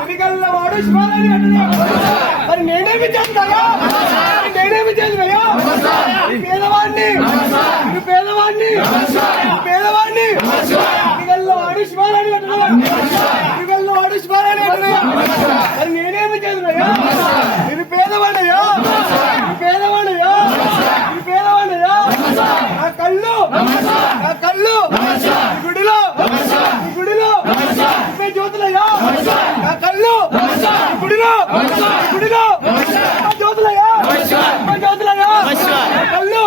ఎన్నికల్లవాడు శివాలయాన్ని కట్టడయా. మరి నేనేమి చేస్తాయా, నేనేమి చేసినయా? పేదవాడిని, పేదవాడిని, పేదవాడిని ఎన్నికల్లవాడు శివాలయాన్ని కట్టడయా. ఎన్నికల్లవాడు శివాలయాన్ని కట్టడయా. మరి నేనేమి చేసినయా? ఇది పేదవాడయ్యా, పేదవాడయ్యా, పేదవాడయ్యా. నా కళ్ళు, నా కళ్ళు గుడిలో, గుడిలో జ్యోతులయ్యా. నా కళ్ళు గుడిలో, గుడిలో జ్యోతులయ్యా, జ్యోతులయ్యా. నా కళ్ళు